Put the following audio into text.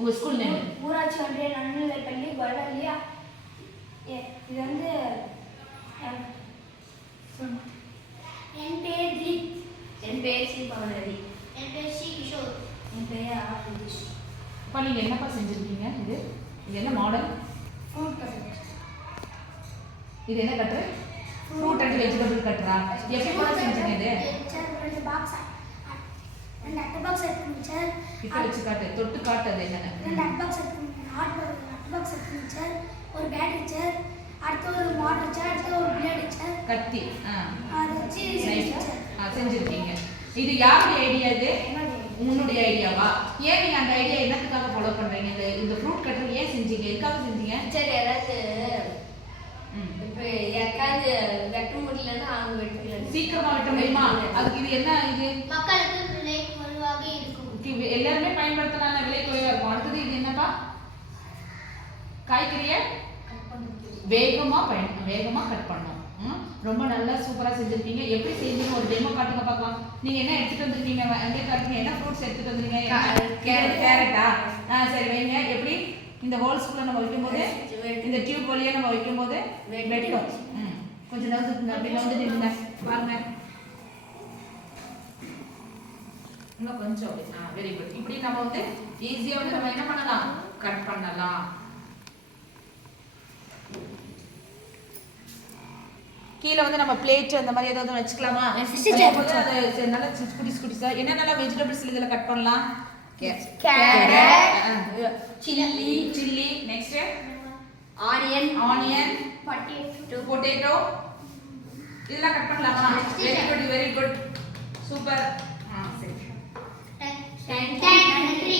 உங்க school name? ஊராட்சி ஒன்றிய நடுநிலைப்பள்ளி வடலியா. இது வந்து என் பேர் திலீப். என் பேர் சி பவனதி. என் பேர் சி கிஷோர். என் பேர் ஆர் சுதீஷ். அப்பா நீங்க என்னப்பா செஞ்சிருக்கீங்க? இது என்ன மாடல்? Fruit cutter. இது என்ன கட்டர்? ஃப்ரூட் அண்ட் வெஜிடபிள் கட்டரா? எப்படி போல செஞ்சீங்க இது? ரெண்டு பாக்ஸ் ரெண்டு அட்டை பாக்ஸ் எடுத்துங்க சார். கிட்ட வச்சு காட்டு, தொட்டு காட்டு. அது என்னன்னு? ரெண்டு அட்டை பாக்ஸ் எடுத்துங்க. அட்டை பாக்ஸ் எடுத்துங்க சார். ஒரு பேட்டரி சார், அடுத்து ஒரு மோட்டர் சார், அடுத்து ஒரு பிளேடு சார், கத்தி. அதை வச்சு செஞ்சிருக்கீங்க. இது யாருடைய ஐடியா? இது உன்னுடைய ஐடியாவா? ஏன் நீங்க அந்த ஐடியா என்னத்துக்காக ஃபாலோ பண்றீங்க? இந்த ஃப்ரூட் கட்டர் ஏன் செஞ்சீங்க? எதுக்காக செஞ்சீங்க? சரி, யாராவது இப்போ யாருக்காவது வெட்ட முடியலன்னா அவங்க வெட்டுக்கலாம். சீக்கிரமா வெட்ட முடியுமா? அதுக்கு இது என்ன? இது மக்களுக்கு விலை குறைவாக இருக்கும். எல்லாருமே பயன்படுத்தினா விலை குறைவா இருக்கும். அடுத்தது இது என்னப்பா? காய்கறியை வேகமா கட் பண்ணணும். ரொம்ப நல்லா சூப்பரா செஞ்சிருக்கீங்க. எப்படி செஞ்சீங்க ஒரு டெமோ காட்டுங்க பார்க்கலாம். நீங்க என்ன எடுத்துட்டு வந்திருக்கீங்க? அங்கே காட்டுங்க. என்ன ஃப்ரூட்ஸ் எடுத்துட்டு வந்திருக்கீங்க? கேரட்டா? சரி வைங்க. எப்படி இந்த ஹோல்ஸ்குள்ள நம்ம வைக்கும்போது இந்த டியூப் வழியா நம்ம வைக்கும்போது வெட்டும். கொஞ்சம் நவுந்துங்க. அப்படி நவுந்து நில்லுங்க. பாருங்க. இன்னும் கொஞ்சம் வெரி குட். இப்படி நம்ம வந்து ஈஸியா வந்து நம்ம என்ன பண்ணலாம்? கட் பண்ணலாம். கீழே வந்து நம்ம பிளேட் அந்த மாதிரி ஏதாவது வச்சுக்கலாமா? அது நல்லா குடிசா என்னென்னலாம் வெஜிடபிள்ஸ் இதில் கட் பண்ணலாம்? Carrot, chilli, next onion, potato இதெல்லாம் கட் பண்ணலாமா? Very good super. சரி